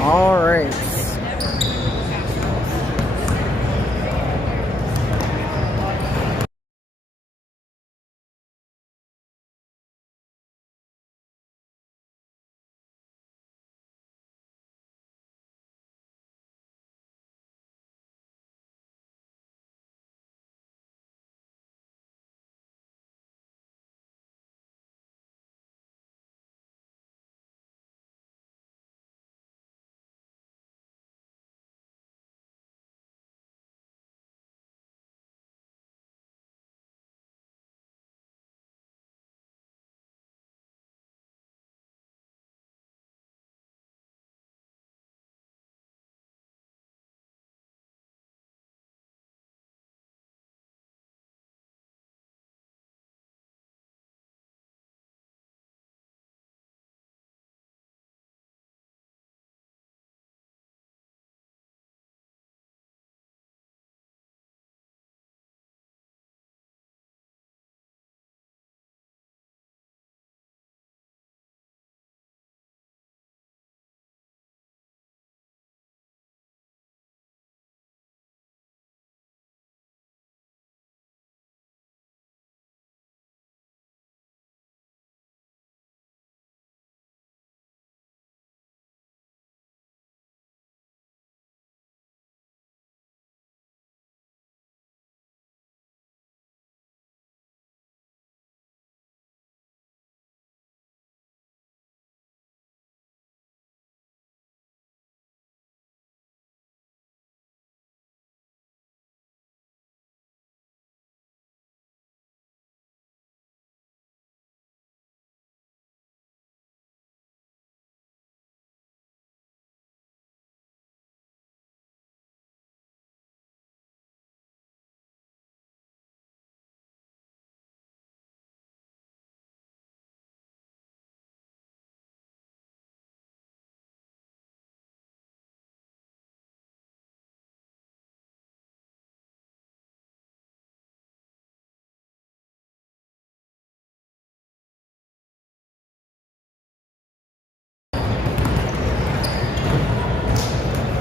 All right.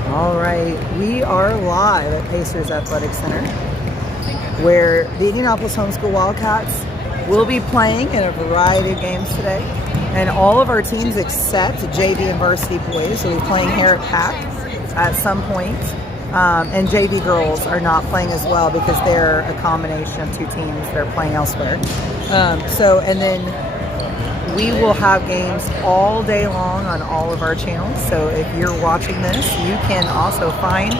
All right, we are live at Pacers Athletic Center, where the Indianapolis Homeschool Wildcats will be playing in a variety of games today. And all of our teams except JV and varsity boys will be playing here at PAC at some point. And JV girls are not playing as well because they're a combination of two teams that are playing elsewhere. And then we will have games all day long on all of our channels. So if you're watching this, you can also find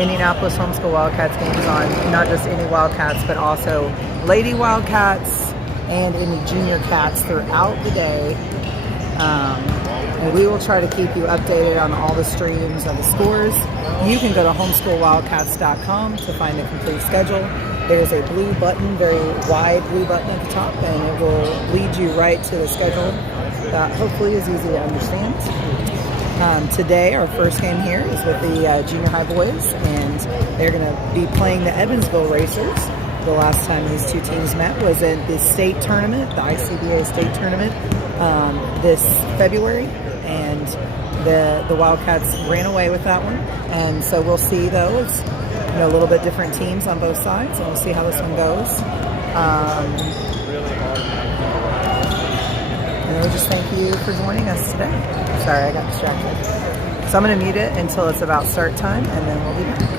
Indianapolis Homeschool Wildcats games on not just any Wildcats, but also Lady Wildcats and any Junior Cats throughout the day. And we will try to keep you updated on all the streams and the scores. You can go to homeschoolwildcats.com to find the complete schedule. There's a blue button, very wide blue button at the top, and it will lead you right to the schedule that hopefully is easy to understand. Today, our first game here is with the junior high boys, and they're going to be playing the Evansville Racers. The last time these two teams met was in the state tournament, the ICBA state tournament, this February, and the Wildcats ran away with that one. And so we'll see, though, it's a little bit different teams on both sides, and we'll see how this one goes. And we just thank you for joining us today. Sorry, I got distracted. So I'm going to mute it until it's about start time, and then we'll be back.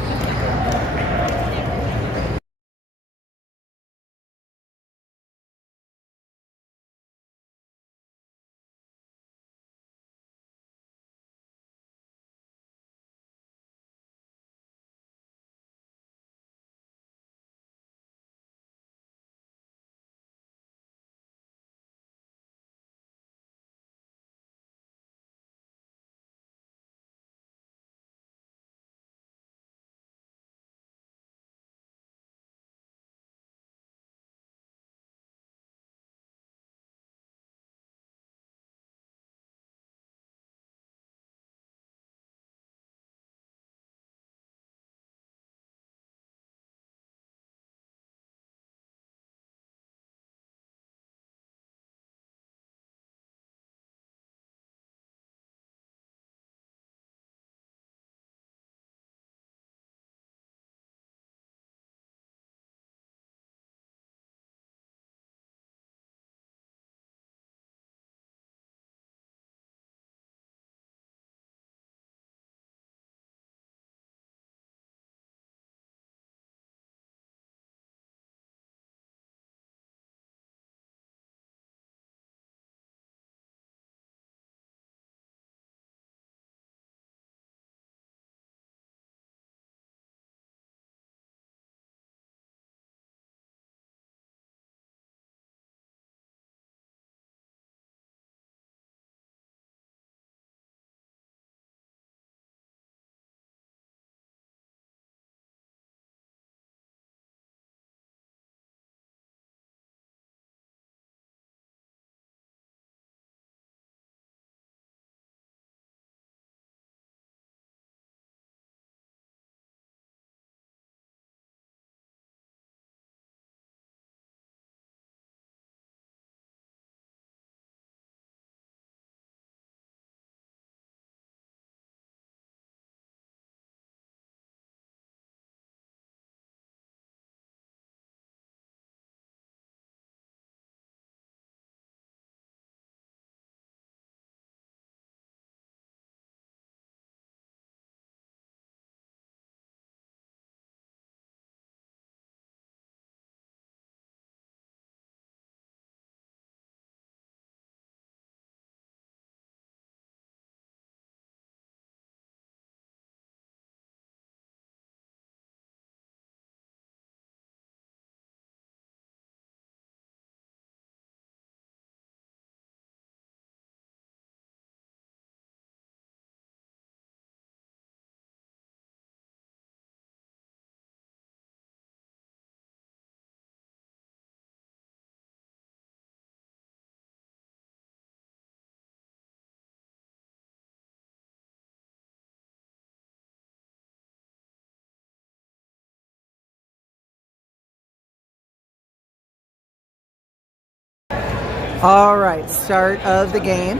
All right, start of the game.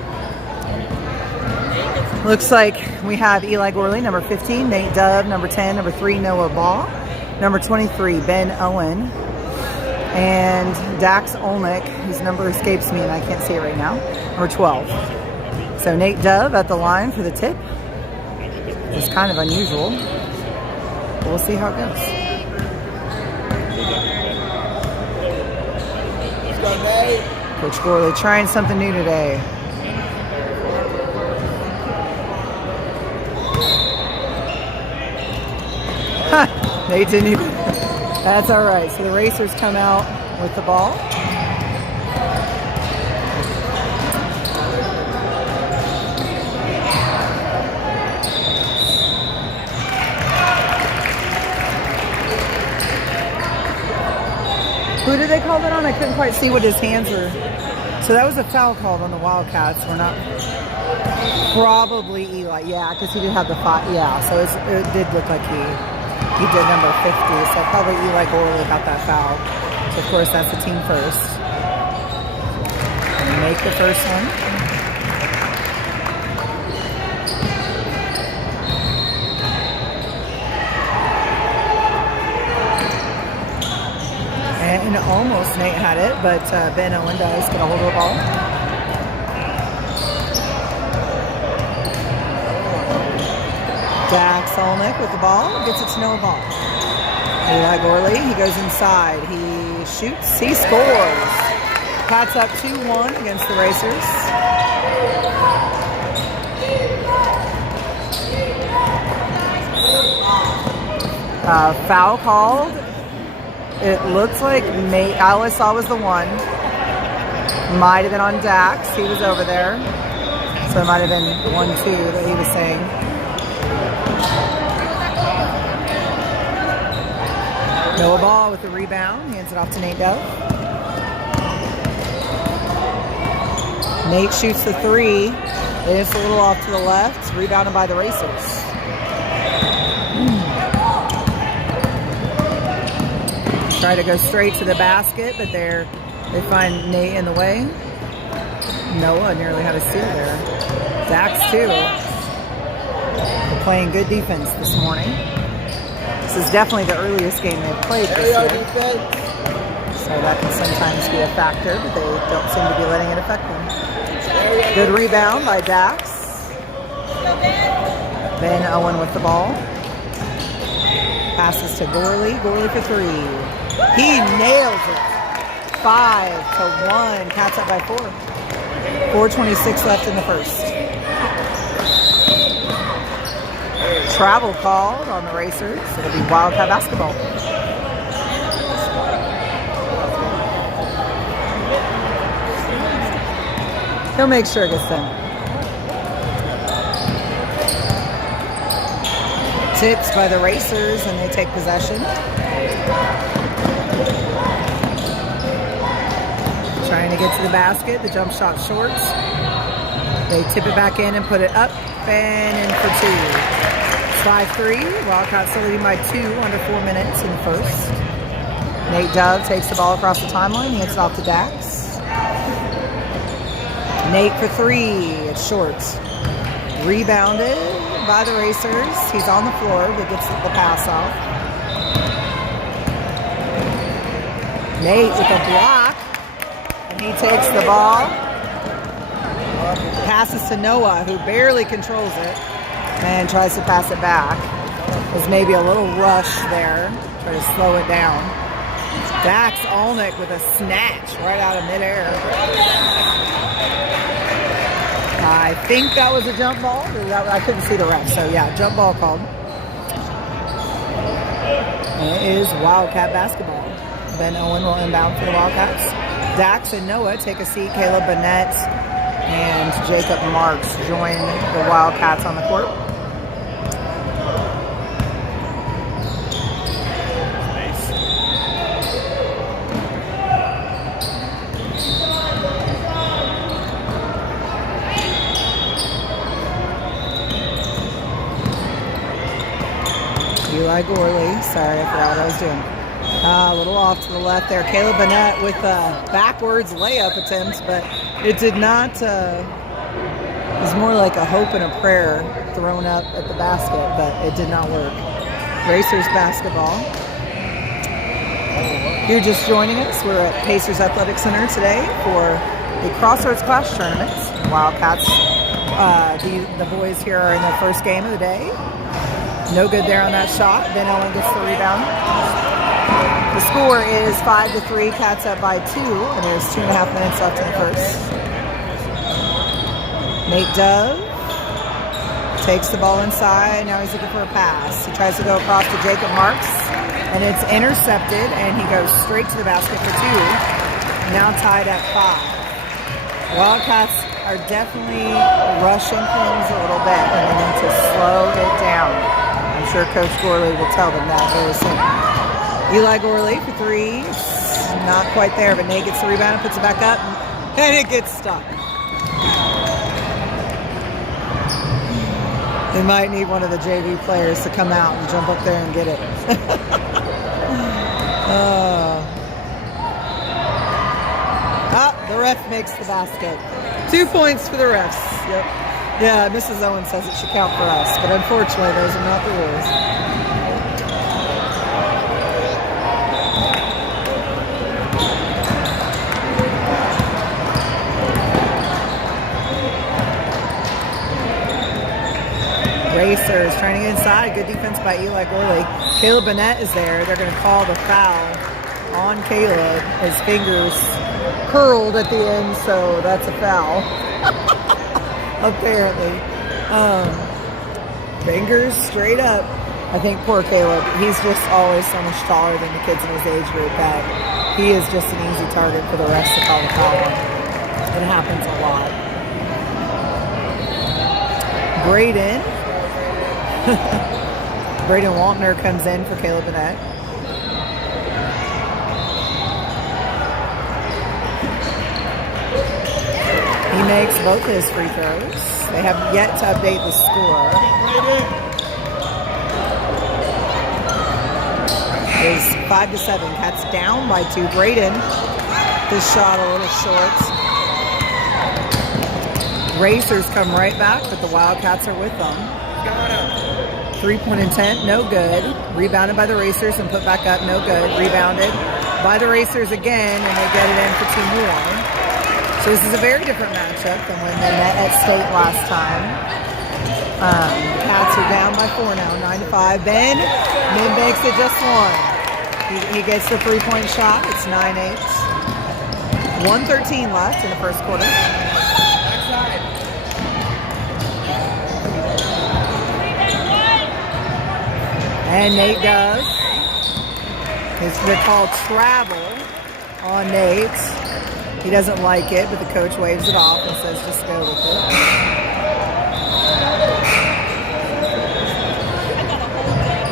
Looks like we have Eli Gorley, number 15, Nate Dove, number 10, number 3, Noah Ball, number 23, Ben Owen, and Dax Olnick, whose number escapes me and I can't see it right now, number 12. So Nate Dove at the line for the tip. It's kind of unusual. We'll see how it goes. Coach Gorley trying something new today. They didn't even. That's all right. So the Racers come out with the ball. Who did they call that on? I couldn't quite see what his hands were. So that was a foul called on the Wildcats. We're not. Probably Eli. Yeah, because he did have the five. Yeah, so it did look like he did number 50. So probably Eli Gorley got that foul. So of course that's the team first. And make the first one. And almost Nate had it, but Ben Owen does get a hold of the ball. Dax Olnick with the ball, gets it to Noah Ball. Eli Gorley, he goes inside, he shoots, he scores. Pats up 2-1 against the Racers. Foul called. It looks like Nate, all I saw was the one. Might have been on Dax, he was over there. So it might have been 1-2 that he was saying. Noah Ball with the rebound, hands it off to Nate Dove. Nate shoots the three, it's a little off to the left, it's rebounded by the Racers. Try to go straight to the basket, but they find Nate in the way. Noah nearly had a steal there. Dax too. They're playing good defense this morning. This is definitely the earliest game they've played this year. So that can sometimes be a factor, but they don't seem to be letting it affect them. Good rebound by Dax. Ben Owen with the ball. Passes to Gorley. Gorley for three. He nails it. 5-1. Cats up by 4. 4:26 left in the first. Travel called on the Racers. It'll be Wildcat basketball. He'll make sure it gets done. Tips by the Racers, and they take possession. Trying to get to the basket. The jump shot short. They tip it back in and put it up and in for 2. 5-3. Wildcats still leading by 2 under 4 minutes in the first. Nate Dove takes the ball across the timeline. He hands it off to Dax. Nate for 3. It's short. Rebounded by the Racers. He's on the floor, but gets the pass off. Nate with a block. And he takes the ball. Passes to Noah, who barely controls it. And tries to pass it back. There's maybe a little rush there. Try to slow it down. Dax Olnick with a snatch right out of midair. I think that was a jump ball. I couldn't see the ref, so yeah, jump ball called. And it is Wildcat basketball. Ben Owen will inbound for the Wildcats. Dax and Noah take a seat. Caleb Burnett and Jacob Marks join the Wildcats on the court. Eli Gorley, sorry, I forgot what I was doing. A little off to the left there. Caleb Burnett with a backwards layup attempt, but it did not. It was more like a hope and a prayer thrown up at the basket, but it did not work. Racers basketball. If you're just joining us, we're at Pacers Athletic Center today for the Crossroads Clash Tournament. Wildcats, the boys here are in their first game of the day. No good there on that shot. Ben Owen gets the rebound. The score is 5-3. Cats up by 2, and there's 2.5 minutes left in the first. Nate Dove takes the ball inside. Now he's looking for a pass. He tries to go across to Jacob Marks, and it's intercepted, and he goes straight to the basket for 2. Now tied at 5. Wildcats are definitely rushing things a little bit, and they need to slow it down. I'm sure Coach Gorley will tell them that very soon. Eli Gorley for 3. Not quite there, but Nate gets the rebound and puts it back up, and it gets stuck. They might need one of the JV players to come out and jump up there and get it. The ref makes the basket. 2 points for the refs. Yep. Yeah, Mrs. Owen says it should count for us, but unfortunately those are not the rules. Racers trying to get inside. Good defense by Eli Gorley. Caleb Burnett is there. They're going to call the foul on Caleb. His fingers curled at the end, so that's a foul. Apparently. Fingers straight up. I think poor Caleb, he's just always so much taller than the kids in his age group that he is just an easy target for the rest to call the foul on. It happens a lot. Braden Waltner comes in for Caleb Burnett. He makes both of his free throws. They have yet to update the score. It is 5-7. Cats down by 2. Braden, this shot a little short. Racers come right back, but the Wildcats are with them. 3-point intent, no good. Rebounded by the Racers and put back up, no good. Rebounded by the Racers again, and they get it in for 2 more. So this is a very different matchup than when they met at State last time. The Cats are down by 4 now, 9-5. Ben makes it just 1. He gets the 3-point shot. It's 9-8. 1:13 left in the first quarter. And Nate does. They call travel on Nate. He doesn't like it, but the coach waves it off and says just go with it.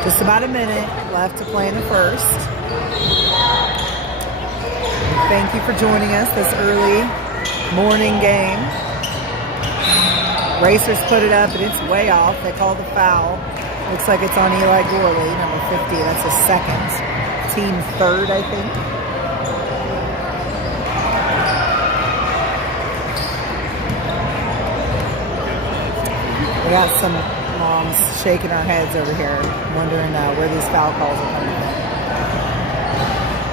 Just about a minute left to play in the first. Thank you for joining us this early morning game. Racers put it up, and it's way off. They call the foul. Looks like it's on Eli Gorley, number 50. That's his second. Team third, I think. We got some moms shaking our heads over here, wondering where these foul calls are coming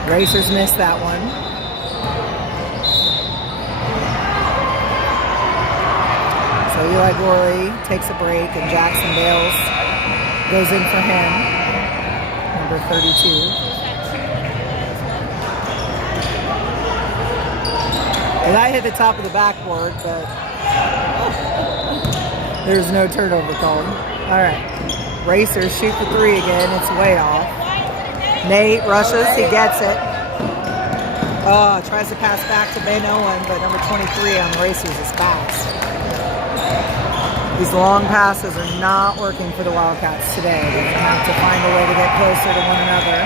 from. Racers missed that one. So Eli Gorley takes a break, and Jackson Bales goes in for him, number 32. And I hit the top of the backboard, but there's no turnover called. All right. Racers shoot for 3 again. It's way off. Nate rushes. He gets it. Tries to pass back to Ben Owen, but number 23 on Racers is fast. These long passes are not working for the Wildcats today. They're going to have to find a way to get closer to one another.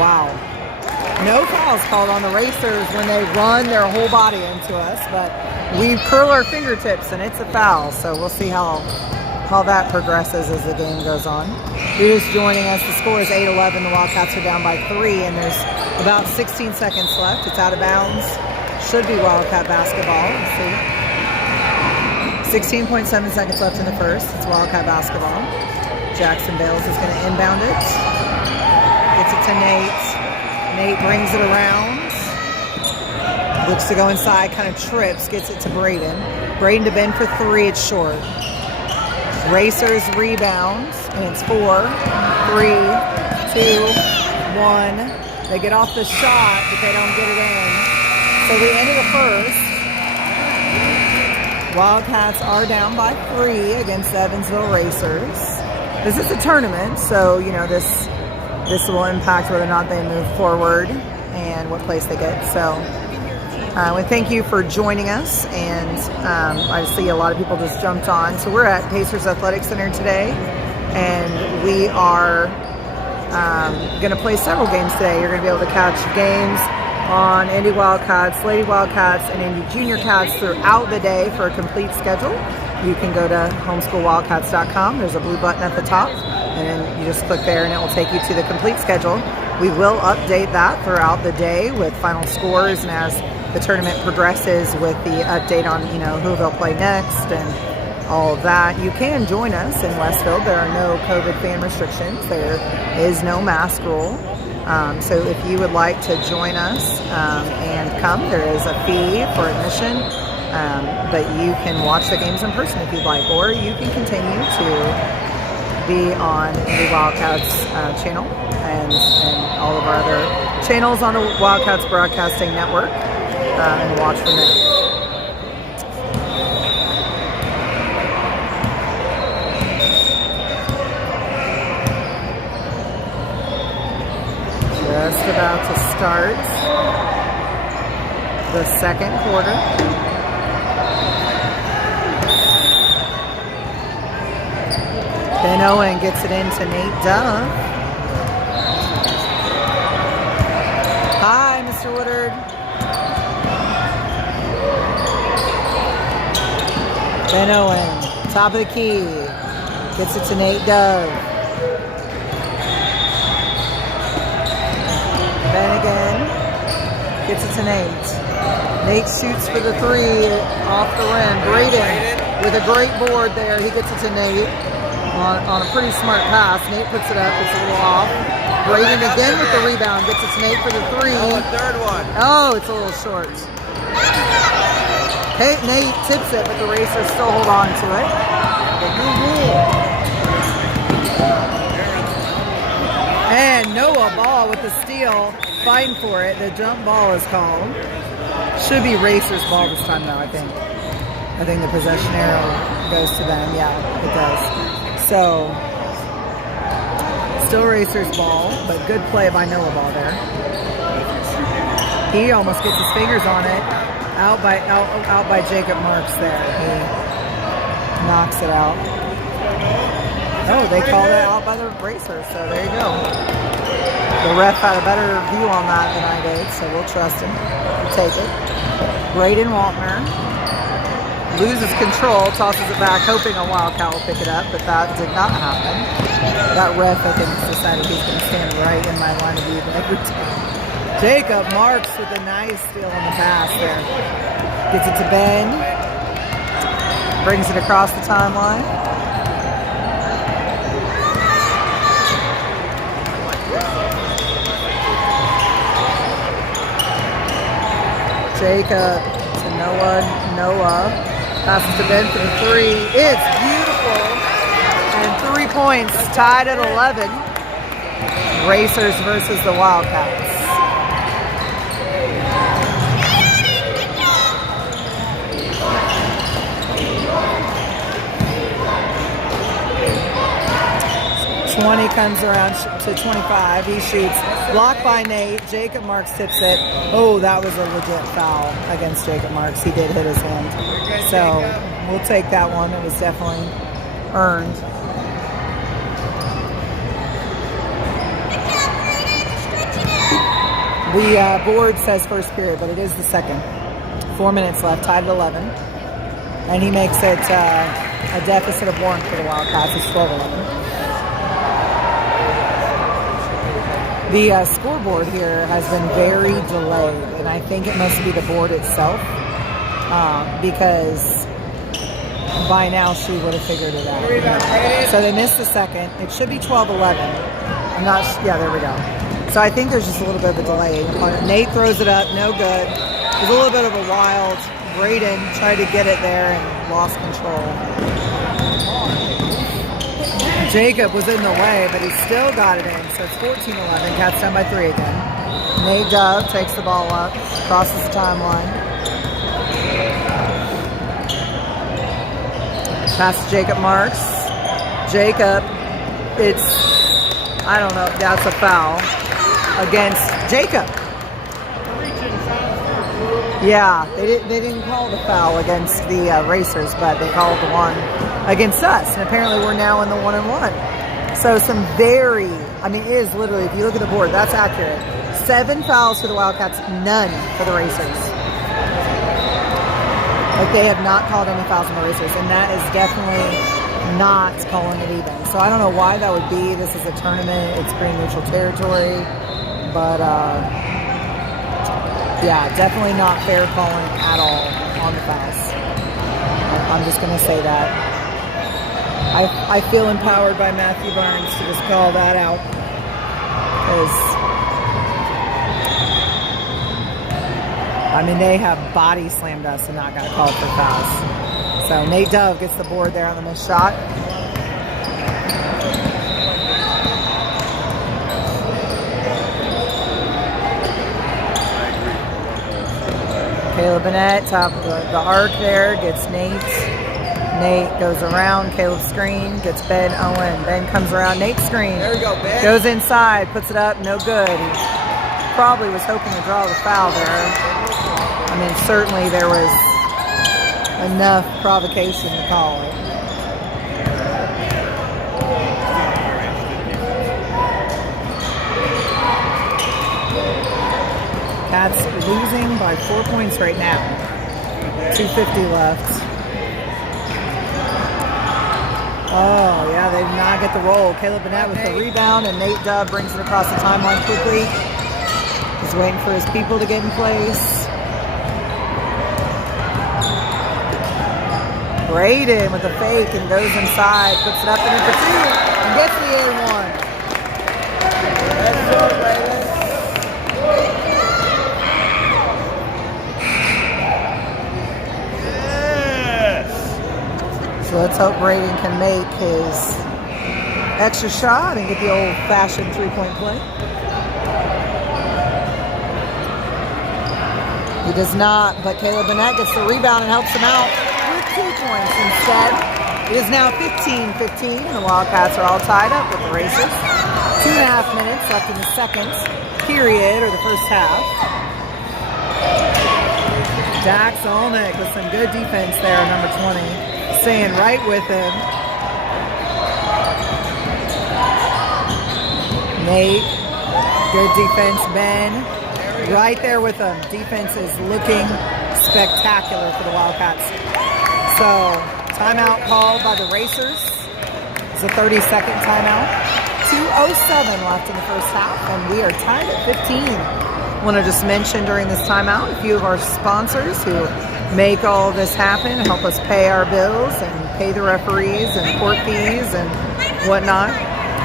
Wow. No fouls called on the Racers when they run their whole body into us, but we curl our fingertips and it's a foul, so we'll see how how that progresses as the game goes on. If you're just joining us, the score is 8-11. The Wildcats are down by 3, and there's about 16 seconds left. It's out of bounds. Should be Wildcat basketball. Let's see. 16.7 seconds left in the first. It's Wildcat basketball. Jackson Bales is going to inbound it. Gets it to Nate. Nate brings it around. Looks to go inside, kind of trips, gets it to Braden. Braden to Ben for 3, it's short. Racers rebounds, and it's 4, 3, 2, 1. They get off the shot, but they don't get it in. So the end of the first, Wildcats are down by 3 against Evansville Racers. This is a tournament, so you know this will impact whether or not they move forward and what place they get. So we thank you for joining us, and I see a lot of people just jumped on. So we're at Pacers Athletic Center today, and we are going to play several games today. You're going to be able to catch games on Indy Wildcats, Lady Wildcats, and Indy Junior Cats throughout the day. For a complete schedule, you can go to homeschoolwildcats.com. There's a blue button at the top, and then you just click there and it will take you to the complete schedule. We will update that throughout the day with final scores, and as the tournament progresses with the update on, you know, who they'll play next and all of that. You can join us in Westfield. There are no COVID fan restrictions. There is no mask rule. So if you would like to join us and come, there is a fee for admission, but you can watch the games in person if you'd like, or you can continue to be on the Wildcats channel and all of our other channels on the Wildcats Broadcasting Network and watch from there. Just about to start the second quarter. Ben Owen gets it into Nate Dove. Hi, Mr. Woodard. Ben Owen, top of the key. Gets it to Nate Dove. Ben again, gets it to Nate. Nate shoots for the 3 off the rim. Braden with a great board there. He gets it to Nate on a pretty smart pass. Nate puts it up. It's a little off. Braden again with the rebound. Gets it to Nate for the 3. Oh, a third one. Oh, it's a little short. Hey, Nate tips it, but the Racers still hold on to it. And Noah Ball with the steal, fighting for it. The jump ball is called. Should be Racers ball this time, though, I think. I think the possession arrow goes to them. Yeah, it does. So, still Racers ball, but good play by Noah Ball there. He almost gets his fingers on it. Out by Jacob Marks there. He knocks it out. Oh, they called it out by the Racers, so there you go. The ref had a better view on that than I did, so we'll trust him. We'll take it. Braden Waltner loses control, tosses it back, hoping a Wildcat will pick it up, but that did not happen. That ref, I think, decided he's going to stand right in my line of view every time. Jacob Marks with a nice steal on the pass there. Gets it to Ben. Brings it across the timeline. Jacob to Noah. Passes to Ben for the 3. It's beautiful. And 3 points tied at 11. Racers versus the Wildcats. Comes around to 25. He shoots. Blocked by Nate. Jacob Marks tips it. Oh, that was a legit foul against Jacob Marks. He did hit his hand. So we'll take that one. It was definitely earned. The board says first period, but it is the second. 4 minutes left. Tied at 11. And he makes it a deficit of 1 for the Wildcats. It's 12-11. The scoreboard here has been very delayed, and I think it must be the board itself, because by now she would have figured it out. So they missed the second. It should be 12-11. I'm not, yeah, there we go. So I think there's just a little bit of a delay. Nate throws it up, no good. It was a little bit of a wild. Braden tried to get it there and lost control. Jacob was in the way, but he still got it in. So it's 14-11. Cats down by 3 again. Nate Dove takes the ball up, crosses the timeline. Pass to Jacob Marks. Jacob, it's, I don't know, that's a foul against Jacob. Yeah, they didn't call the foul against the Racers, but they called the one against us. And apparently we're now in the 1-1. So some very, I mean, it is literally, if you look at the board, that's accurate. 7 fouls for the Wildcats, none for the Racers. Like, they have not called any fouls on the Racers, and that is definitely not calling it even. So I don't know why that would be. This is a tournament. It's pretty neutral territory. But, yeah, definitely not fair calling at all on the fouls. I'm just going to say that. I feel empowered by Matthew Barnes to just call that out. Because, I mean, they have body slammed us and not got called for fouls. So Nate Dove gets the board there on the missed shot. Caleb Bennett, top of the arc there, gets Nate. Nate goes around, Caleb screen, gets Ben Owen. Ben comes around, Nate's screen. There we go, Ben. Goes inside, puts it up, no good. He probably was hoping to draw the foul there. I mean, certainly there was enough provocation to call it. Cats losing by 4 points right now. 2:50 left. Oh, yeah, they did not get the roll. Caleb Bennett with the rebound, and Nate Dove brings it across the timeline quickly. He's waiting for his people to get in place. Braden with a fake and goes inside, puts it up and in for 2, and gets the A1. Let's go, Braden. So let's hope Braden can make his extra shot and get the old-fashioned three-point play. He does not, but Caleb Bennett gets the rebound and helps him out with 2 points instead. It is now 15-15, and the Wildcats are all tied up with the Racers. 2.5 minutes left in the second period, or the first half. Dax Olnick with some good defense there, number 20. Staying right with him. Nate, good defense. Ben, right there with him. Defense is looking spectacular for the Wildcats. So, timeout called by the Racers. It's a 30-second timeout. 2:07 left in the first half, and we are tied at 15. I want to just mention during this timeout a few of our sponsors who make all this happen, help us pay our bills and pay the referees and court fees and whatnot.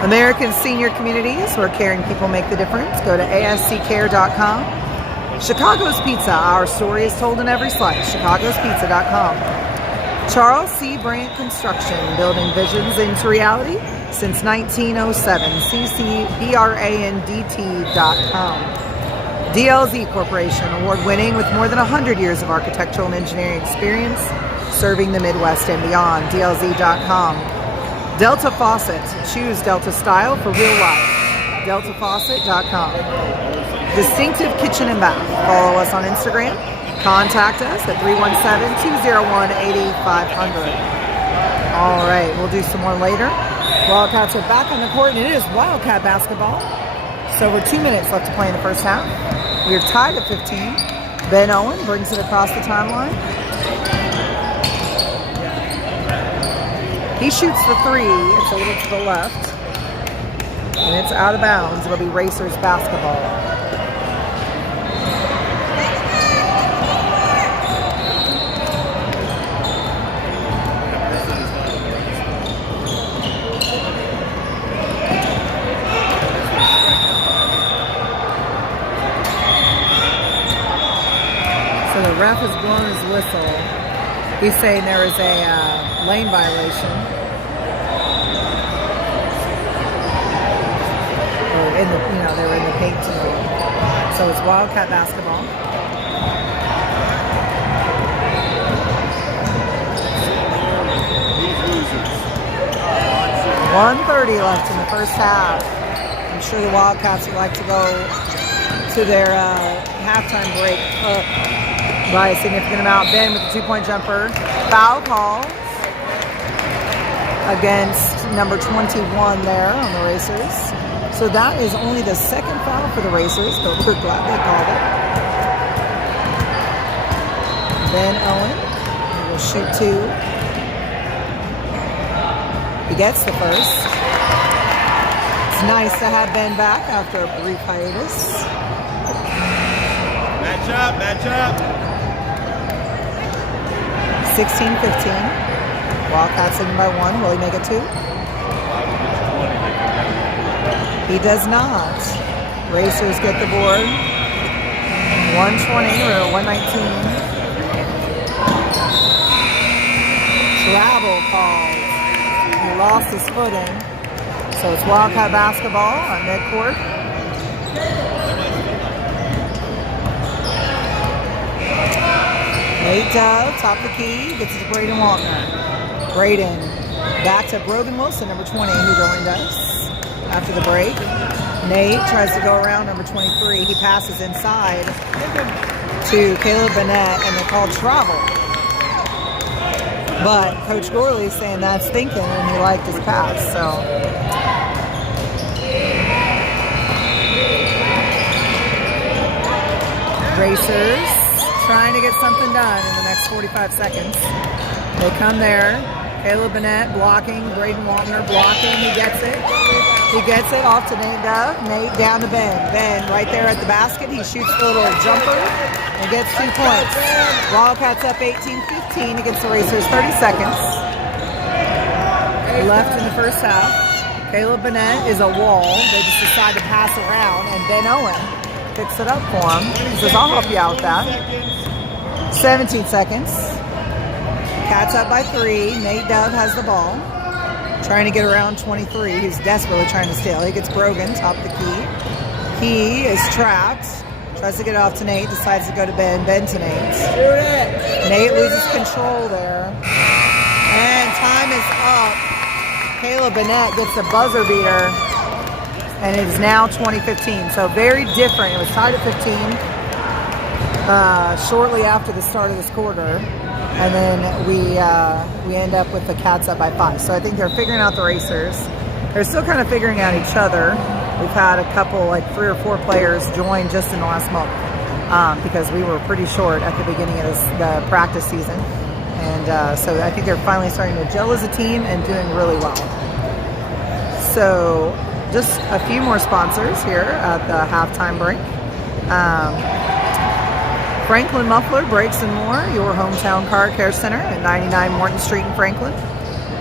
American Senior Communities, where caring people make the difference. Go to asccare.com. Chicago's Pizza, our story is told in every slice. chicagospizza.com. Charles C. Brandt Construction, building visions into reality since 1907. ccbrandt.com. DLZ Corporation, award-winning with more than 100 years of architectural and engineering experience, serving the Midwest and beyond. DLZ.com. Delta Faucet, choose Delta style for real life. DeltaFaucet.com. Distinctive Kitchen and Bath. Follow us on Instagram. Contact us at 317-201-8500. All right, we'll do some more later. Wildcats are back on the court, and it is Wildcat basketball. So we're 2 minutes left to play in the first half. We're tied at 15. Ben Owen brings it across the timeline. He shoots the three. It's a little to the left. And it's out of bounds. It'll be Racers basketball. So the ref has blown his whistle. He's saying there is a lane violation. Or in the, they were in the paint tonight. So it's Wildcat basketball. $1:30 left in the first half. I'm sure the Wildcats would like to go to their halftime break up by a significant amount. Ben with the two-point jumper. Foul call against number 21 there on the Racers. So that is only the second foul for the Racers, but we're glad they called it. Ben Owen will shoot two. He gets the first. It's nice to have Ben back after a brief hiatus. Match up, match up. 16-15. Wildcats leading by one. Will he make it two? He does not. Racers get the board. 120 or 119. Travel called. He lost his footing. So it's Wildcat basketball on midcourt. Nate Dove, top of the key, gets it to Braden Waltner. Braden back to Brogan Wilson, number 20, who joined us after the break. Nate tries to go around number 23. He passes inside to Caleb Bennett, and they call travel. But Coach Gorley's saying that's thinking, and he liked his pass, so. Racers trying to get something done in the next 45 seconds. They come there. Caleb Bennett blocking. Braden Waltner blocking. He gets it. He gets it off to Nate Dove. Nate down to Ben. Ben right there at the basket. He shoots the little jumper and gets 2 points. Wildcats up 18-15 against the Racers. 30 seconds left in the first half. Caleb Bennett is a wall. They just decide to pass around, and Ben Owen picks it up for him. He says, I'll help you out with that. 17 seconds. Cats up by 3. Nate Dove has the ball. Trying to get around 23. He's desperately trying to steal. He gets Brogan, top of the key. He is trapped. Tries to get it off to Nate. Decides to go to Ben. Ben to Nate. Nate loses control there. And time is up. Caleb Bennett gets the buzzer beater. And it is now 20-15. So very different. It was tied at 15 shortly after the start of this quarter. And then we end up with the Cats up by 5. So I think they're figuring out the Racers. They're still kind of figuring out each other. We've had a couple, like 3 or 4 players join just in the last month because we were pretty short at the beginning of the practice season. And so I think they're finally starting to gel as a team and doing really well. So just a few more sponsors here at the halftime break. Franklin Muffler, Brakes and More, your hometown car care center at 99 Morton Street in Franklin.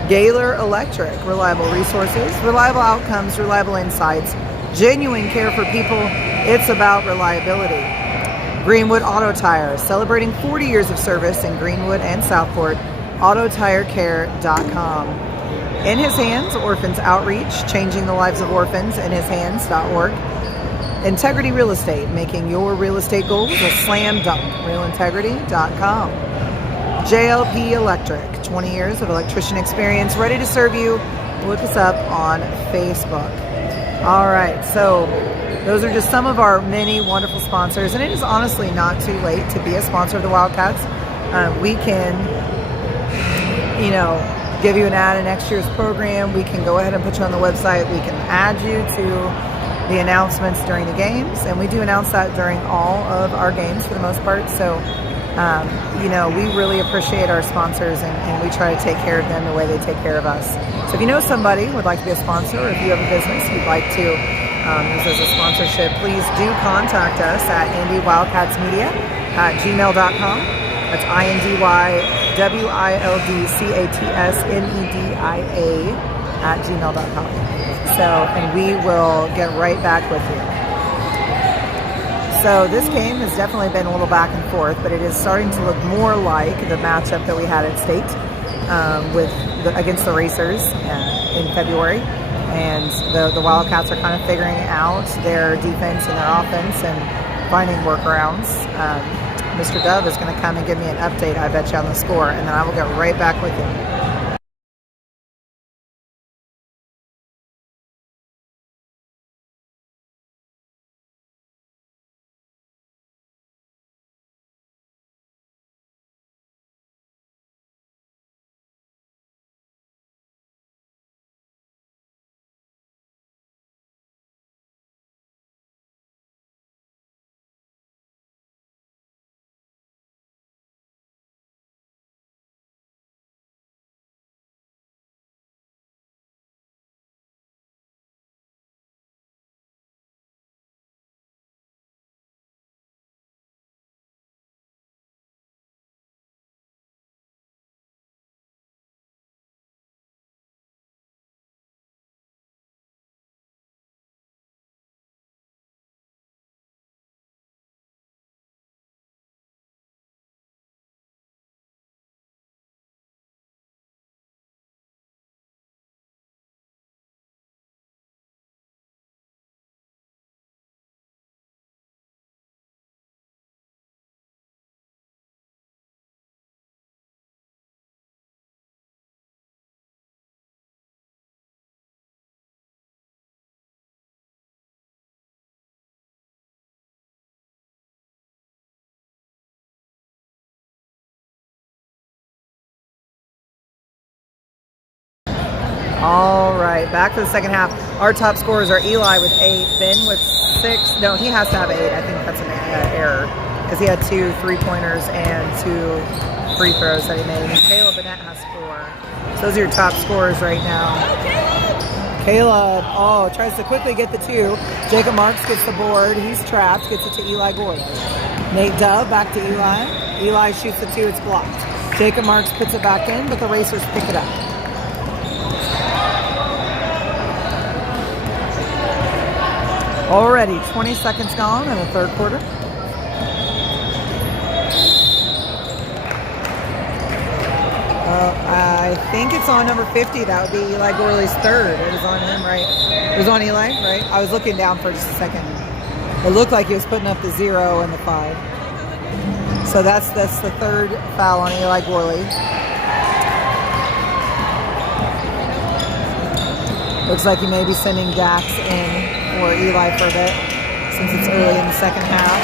Gaylor Electric, reliable resources, reliable outcomes, reliable insights, genuine care for people. It's about reliability. Greenwood Auto Tire, celebrating 40 years of service in Greenwood and Southport. AutoTireCare.com. In His Hands, Orphans Outreach, changing the lives of orphans. InHisHands.org. Integrity Real Estate, making your real estate goals a slam dunk. RealIntegrity.com. JLP Electric, 20 years of electrician experience, ready to serve you. Look us up on Facebook. All right, so those are just some of our many wonderful sponsors, and it is honestly not too late to be a sponsor of the Wildcats. We can, give you an ad in next year's program. We can go ahead and put you on the website. We can add you to the announcements during the games, and we do announce that during all of our games for the most part. So We really appreciate our sponsors, and we try to take care of them the way they take care of us. So if you know somebody who would like to be a sponsor, or if you have a business you'd like to use as a sponsorship, please do contact us at indywildcatsmedia@gmail.com. That's INDYWILDCATSNEDIA@gmail.com. And we will get right back with you. So this game has definitely been a little back and forth, but it is starting to look more like the matchup that we had at state against the Racers in February. And the Wildcats are kind of figuring out their defense and their offense and finding workarounds. Mr. Dove is going to come and give me an update, I bet you, on the score, and then I will get right back with him. All right, back to the second half. Our top scorers are Eli with 8, Ben with 6. No, he has to have 8. I think that's an error because he had 2 3-pointers and 2 free throws that he made. And Caleb Bennett has 4. So those are your top scorers right now. Caleb, tries to quickly get the 2. Jacob Marks gets the board. He's trapped, gets it to Eli Gorley. Nate Dove back to Eli. Eli shoots the 2, it's blocked. Jacob Marks puts it back in, but the Racers pick it up. Already 20 seconds gone in the third quarter. I think it's on number 50. That would be Eli Gorley's third. It was on him, right? It was on Eli, right? I was looking down for just a second. It looked like he was putting up the 0 and the 5. So that's the third foul on Eli Gorley. Looks like he may be sending Dax in for Eli for a bit, since it's early in the second half.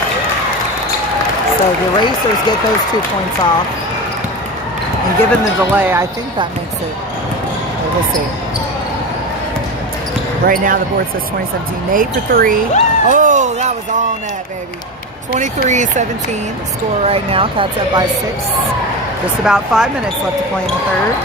So the Racers get those 2 points off. And given the delay, I think that makes it, we'll see. Right now the board says 20-17. Nate for 3. Oh, that was all net, baby. 23-17 the score right now. Cats up by 6. Just about 5 minutes left to play in the third.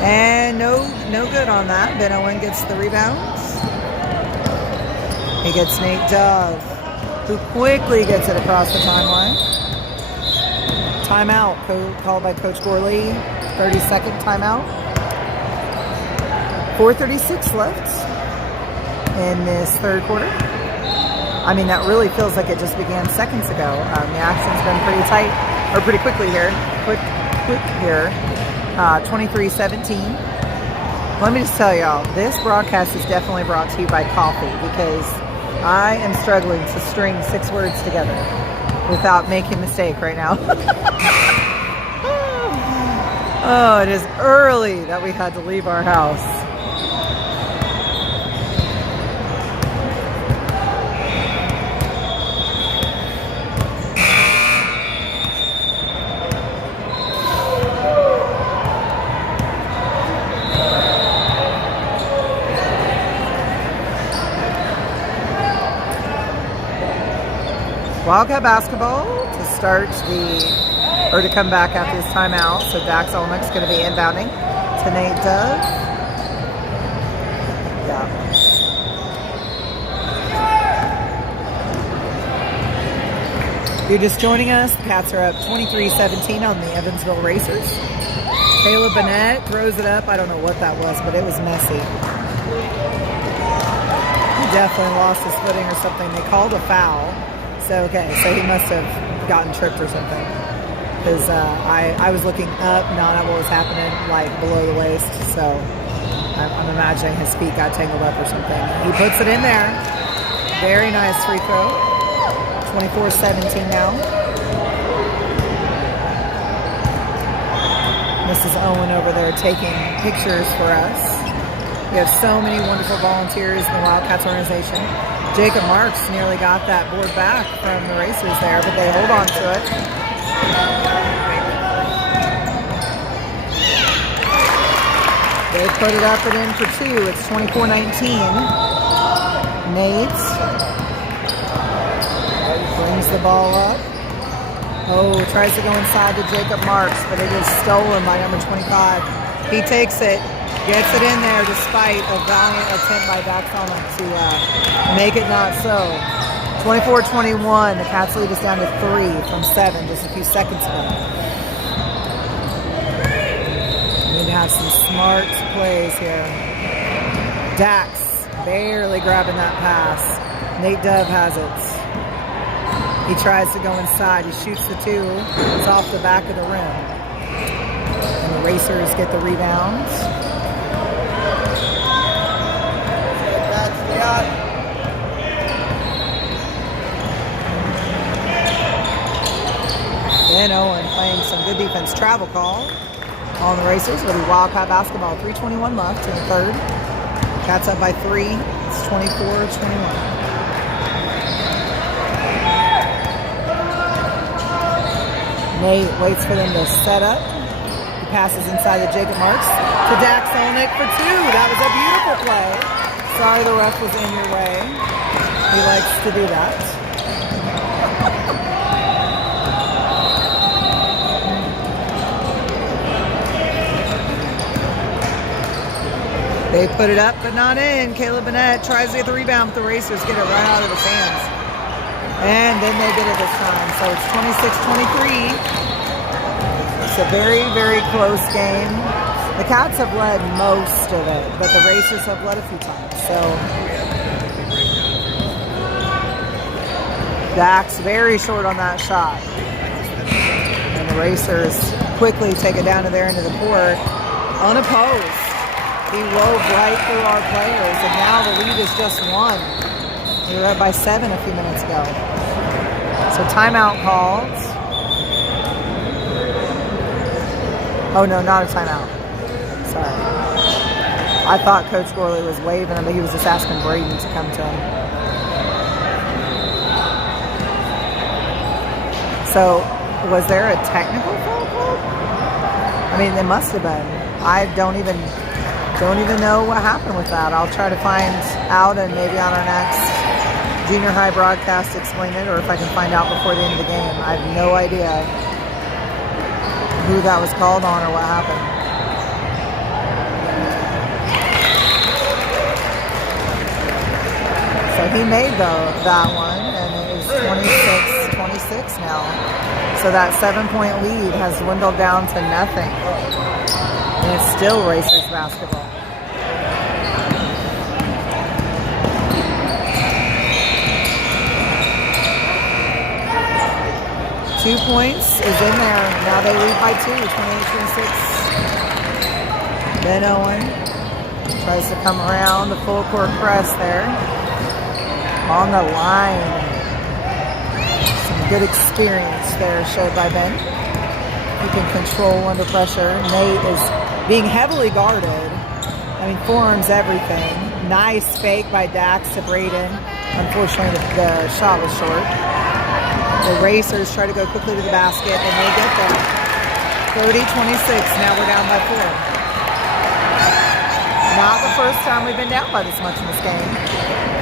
And no good on that. Ben Owen gets the rebounds. He gets Nate Dove, who quickly gets it across the timeline. Timeout called by Coach Gorley. 30-second timeout. 4:36 left in this third quarter. I mean, that really feels like it just began seconds ago. The action's been pretty tight, or pretty quickly here. Quick here. 23-17. Let me just tell y'all, this broadcast is definitely brought to you by coffee, because I am struggling to string 6 words together without making a mistake right now. Oh, it is early that we had to leave our house. Wildcat basketball to start to come back after this timeout. So Dax Olnick's going to be inbounding to Nate Dove. Yeah. If you're just joining us, the Cats are up 23-17 on the Evansville Racers. Caleb Bennett throws it up. I don't know what that was, but it was messy. He definitely lost his footing or something. They called a foul. So he must have gotten tripped or something. Because I was looking up, not at what was happening, like below the waist. So I'm imagining his feet got tangled up or something. He puts it in there. Very nice free throw. 24-17 now. Mrs. Owen over there taking pictures for us. We have so many wonderful volunteers in the Wildcats organization. Jacob Marks nearly got that board back from the Racers there, but they hold on to it. They put it up and in for two. It's 24-19. Nate brings the ball up. Oh, tries to go inside to Jacob Marks, but it is stolen by number 25. He takes it, gets it in there despite a valiant attempt by Dax Olnick to make it not so. 24-21, the Cats lead us down to 3 from 7 just a few seconds ago. We need to have some smart plays here. Dax barely grabbing that pass. Nate Dove has it. He tries to go inside. He shoots the two. It's off the back of the rim. And the Racers get the rebounds. Ben Owen playing some good defense. Travel call on the Racers. It'll be Wildcat basketball. 3:21 left in the third. Cats up by 3. It's 24-21. Nate waits for them to set up. He passes inside to Jacob Marks to Dax Olnick for 2. That was a beautiful play. Sorry the ref was in your way. He likes to do that. They put it up but not in. Caleb Bennett tries to get the rebound, but the Racers get it right out of his hands. And then they get it this time. So it's 26-23. It's a very, very close game. The Cats have led most of it, but the Racers have led a few times. So Dax very short on that shot. And the Racers quickly take it down to there into the court. Unopposed. He wove right through our players, and now the lead is just 1. We were up by 7 a few minutes ago. So timeout called. Oh no, not a timeout. Sorry. I thought Coach Gorley was waving him, but he was just asking Braden to come to him. So, was there a technical foul call? I mean, there must have been. I don't even know what happened with that. I'll try to find out and maybe on our next junior high broadcast explain it, or if I can find out before the end of the game. I have no idea who that was called on or what happened. So he made that one, and it is 26-26 now. So that 7-point lead has dwindled down to nothing. And it's still Racers basketball. Two points is in there. Now they lead by 2, 28-26. Ben Owen tries to come around the full court press there. On the line. Some good experience there showed by Ben. He can control under pressure. Nate is being heavily guarded. I mean, forearms everything. Nice fake by Dax to Braden. Unfortunately, the shot was short. The Racers try to go quickly to the basket, and they get there. 30-26. Now we're down by 4. Not the first time we've been down by this much in this game.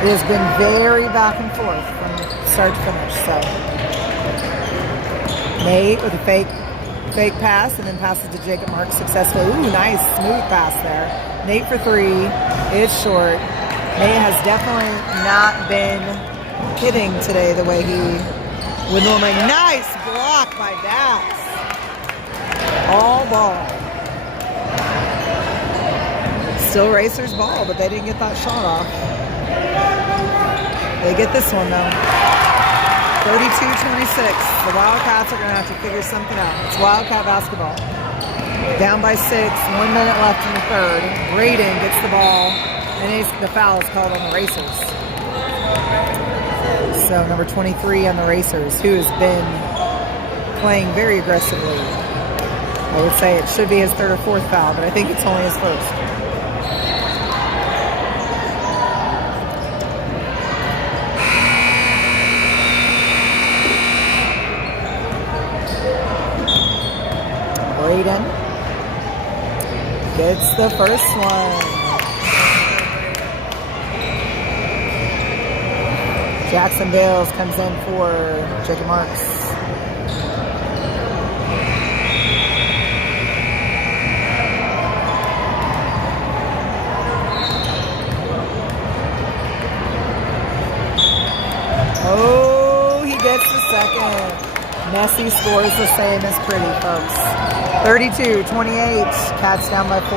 It has been very back and forth from start to finish. So Nate with a fake pass and then passes to Jacob Marks successfully. Ooh, nice smooth pass there. Nate for three. It's short. Nate has definitely not been hitting today the way he would normally. Nice block by Dax. All ball. Still Racers ball, but they didn't get that shot off. They get this one though. 32-26. The Wildcats are going to have to figure something out. It's Wildcat basketball. Down by 6. 1 minute left in the third. Braden gets the ball, and the foul is called on the Racers. So number 23 on the Racers, who has been playing very aggressively. I would say it should be his third or fourth foul, but I think it's only his first. Braden gets the first one. Jackson Bales comes in for Jacob Marks. Oh, he gets the second. Nessie scores the same as Pretty, folks. 32-28. Cats down by 4.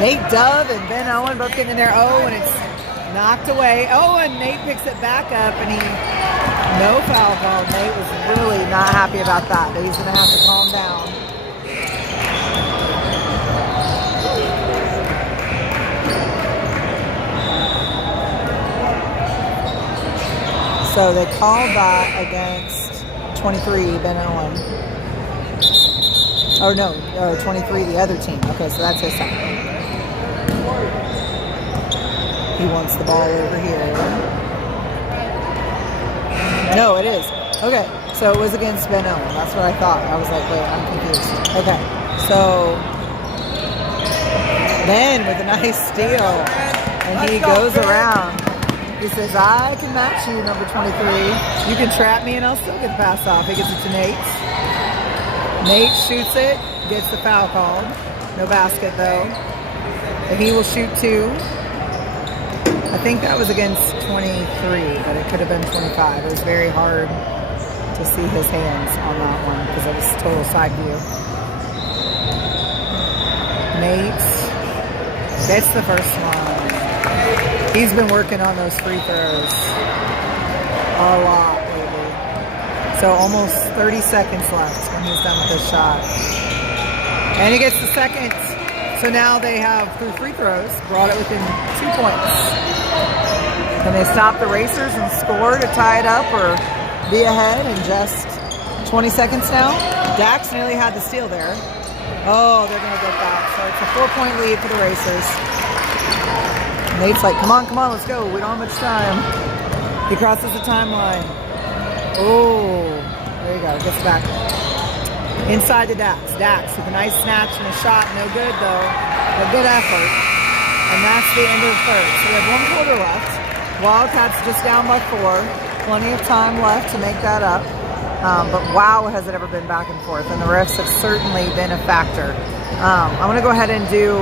Nate Dove and Ben Owen both getting in there. Oh, and it's knocked away. Oh, and Nate picks it back up, and no foul call. Nate was really not happy about that, but he's going to have to calm down. So they called that against 23, Ben Owen. Oh, no, 23, the other team. Okay, so that's his side. He wants the ball over here. No, it is. Okay, so it was against Ben Owen. That's what I thought. I was like, wait, I'm confused. Okay, so Ben with a nice steal. And he goes around. He says, I can match you, number 23. You can trap me and I'll still get the pass off. He gets it to Nate. Nate shoots it, gets the foul called. No basket, though. And he will shoot 2. I think that was against 23, but it could have been 25. It was very hard to see his hands on that one because it was total side view. Nate gets the first one. He's been working on those free throws a lot lately. So almost 30 seconds left when he's done with this shot. And he gets the second. So now they have, through free throws, brought it within 2 points. Can they stop the Racers and score to tie it up or be ahead in just 20 seconds now? Dax nearly had the steal there. Oh, they're going to get that. So it's a 4-point lead for the Racers. Nate's like, come on, let's go. We don't have much time. He crosses the timeline. Oh, there you go. Gets back. Inside to Dax. Dax with a nice snatch and a shot. No good, though. A good effort. And that's the end of the third. So we have 1 quarter left. Wildcats just down by 4. Plenty of time left to make that up. But wow, has it ever been back and forth. And the refs have certainly been a factor. I'm going to go ahead and do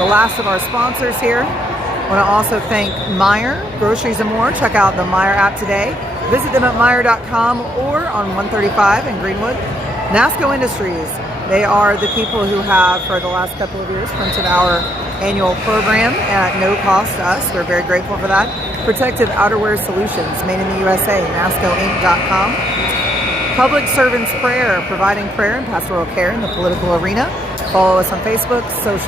the last of our sponsors here. I want to also thank Meijer Groceries and More. Check out the Meijer app today. Visit them at Meijer.com or on 135 in Greenwood. NASCO Industries. They are the people who have, for the last couple of years, printed our annual program at no cost to us. We're very grateful for that. Protective Outerwear Solutions, made in the USA, NASCOinc.com. Public Servants Prayer, providing prayer and pastoral care in the political arena. Follow us on Facebook, or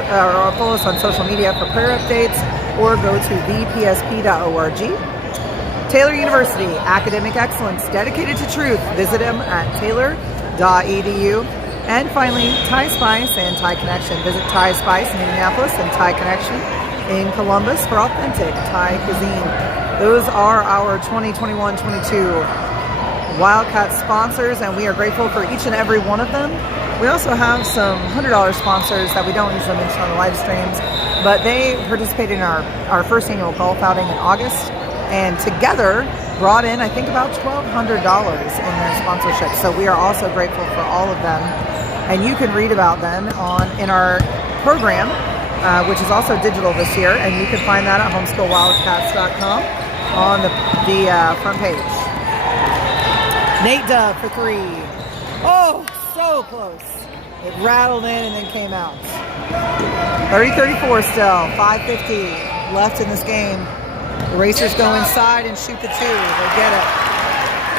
follow us on social media for prayer updates, or go to vpsp.org. Taylor University, academic excellence dedicated to truth. Visit them at taylor.edu. And finally, Thai Spice and Thai Connection. Visit Thai Spice in Indianapolis and Thai Connection in Columbus for authentic Thai cuisine. Those are our 2021-22 Wildcats sponsors, and we are grateful for each and every one of them. We also have some $100 sponsors that we don't usually mention on the live streams, but they participated in our first annual golf outing in August, and together brought in, I think, about $1,200 in their sponsorship. So we are also grateful for all of them, and you can read about them in our program, which is also digital this year, and you can find that at homeschoolwildcats.com on the front page. Nate Dove for 3. Oh, so close. It rattled in and then came out. 30-34 still. 5:50 left in this game. The Racers go inside and shoot the 2. They get it.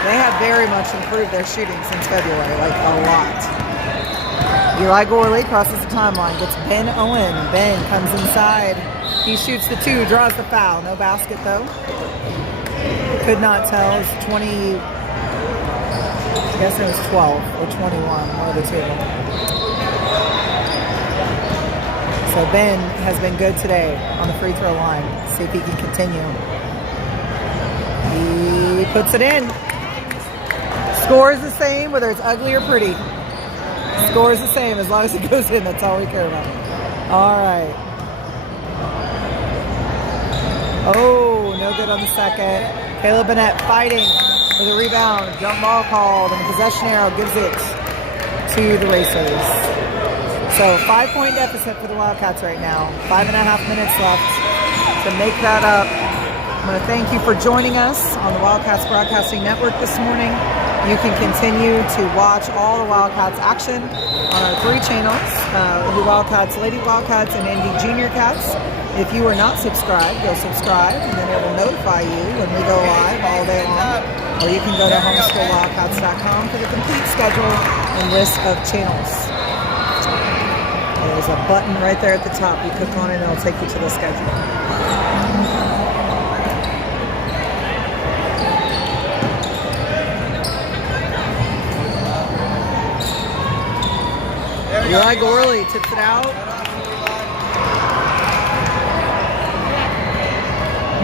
They have very much improved their shooting since February, like a lot. Eli Gorley crosses the timeline, gets Ben Owen. Ben comes inside. He shoots the 2, draws the foul. No basket though. Could not tell. It's 20. I guess it was 12 or 21, one of the two. So Ben has been good today on the free throw line. See if he can continue. He puts it in. Score is the same, whether it's ugly or pretty. Score is the same as long as it goes in. That's all we care about. All right. Oh, no good on the second. Caleb Bennett fighting for the rebound. Jump ball called, and the possession arrow gives it to the Racers. So 5-point deficit for the Wildcats right now. 5.5 minutes left to make that up. I'm going to thank you for joining us on the Wildcats Broadcasting Network this morning. You can continue to watch all the Wildcats action on our 3 channels, Indy Wildcats, Lady Wildcats, and Indy Junior Cats. If you are not subscribed, go subscribe, and then it will notify you when we go live all day long. Or you can go to homeschoolwildcats.com for the complete schedule and list of channels. There's a button right there at the top. You click on it and it'll take you to the schedule. Eli Gorley tips it out.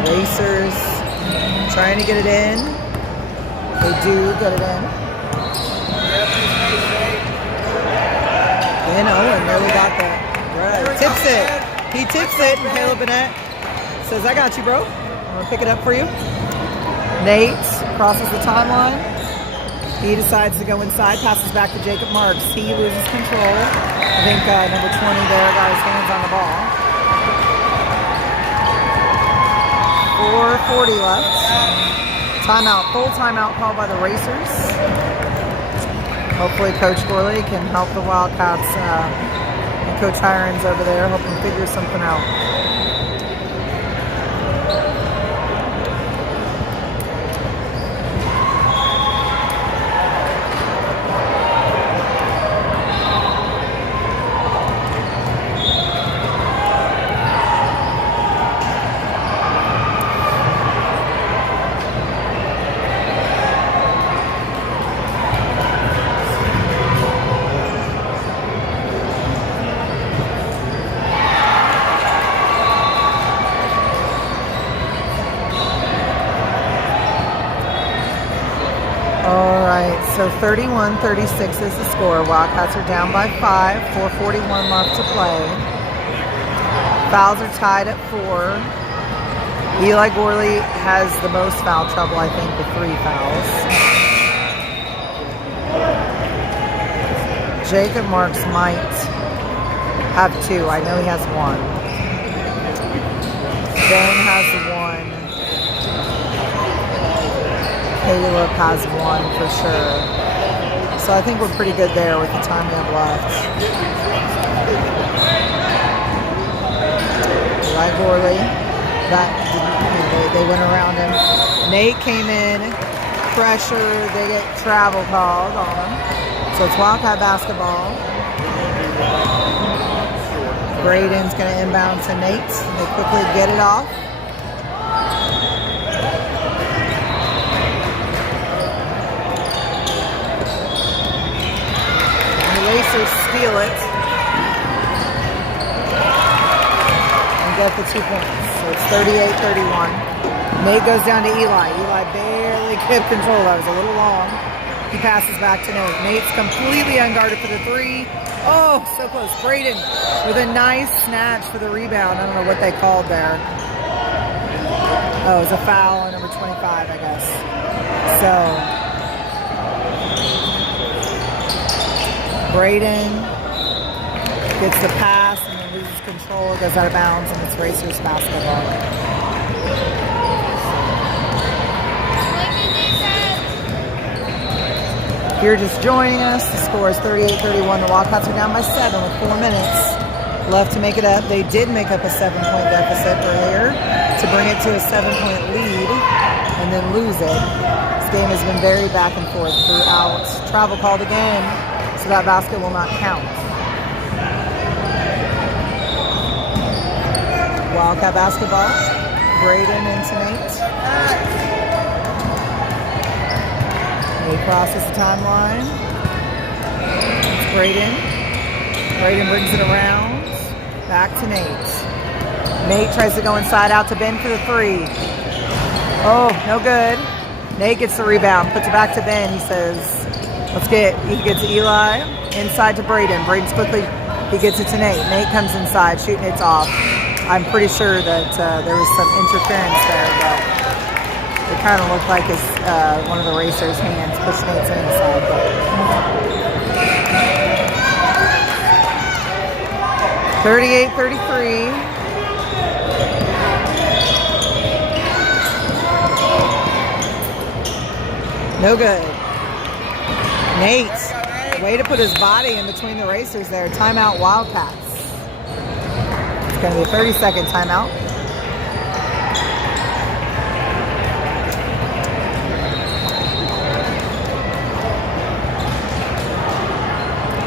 Racers trying to get it in. They do get it in. Ben Owen nearly got that. Right. Tips it. He tips it, and Caleb Bennett says, I got you, bro. I'm going to pick it up for you. Nate crosses the timeline. He decides to go inside, passes back to Jacob Marks. He loses control. I think number 20 there got his hands on the ball. 4:40 left. Timeout, full timeout called by the Racers. Hopefully Coach Gorley can help the Wildcats and Coach Hirons over there, help them figure something out. So 31-36 is the score. Wildcats are down by 5. 4:41 left to play. Fouls are tied at 4. Eli Gorley has the most foul trouble, I think, with 3 fouls. Jacob Marks might have 2. I know he has 1. Ben has 1. Caleb has 1 for sure. So I think we're pretty good there with the time we have left. Eli Gorley, they went around him. Nate came in, pressure, they get travel called on him. So it's Wildcat basketball. Braden's going to inbound to Nate. They quickly get it off. Racers steal it and get the 2 points. So it's 38-31. Nate goes down to Eli. Eli barely kept control. That was a little long. He passes back to Nate. Nate's completely unguarded for the three. Oh, so close. Braden with a nice snatch for the rebound. I don't know what they called there. Oh, it was a foul on number 25, I guess. So, Braden gets the pass and then loses control, goes out of bounds, and it's Racers basketball. If you're just joining us, the score is 38-31. The Wildcats are down by 7 with 4 minutes left to make it up. They did make up a 7-point deficit earlier to bring it to a 7-point lead and then lose it. This game has been very back and forth throughout. Travel called again, so that basket will not count. Wildcat basketball. Braden into Nate. He crosses the timeline. It's Braden. Braden brings it around. Back to Nate. Nate tries to go inside out to Ben for the three. Oh, no good. Nate gets the rebound. Puts it back to Ben. He says, he gets Eli. Inside to Braden. Braden's quickly, he gets it to Nate. Nate comes inside, shooting it's off. I'm pretty sure that there was some interference there, but it kind of looked like one of the Racers' hands pushed Nate's inside. But 38-33. No good. Nate, way to put his body in between the Racers there. Timeout Wildcats. It's going to be a 30-second timeout.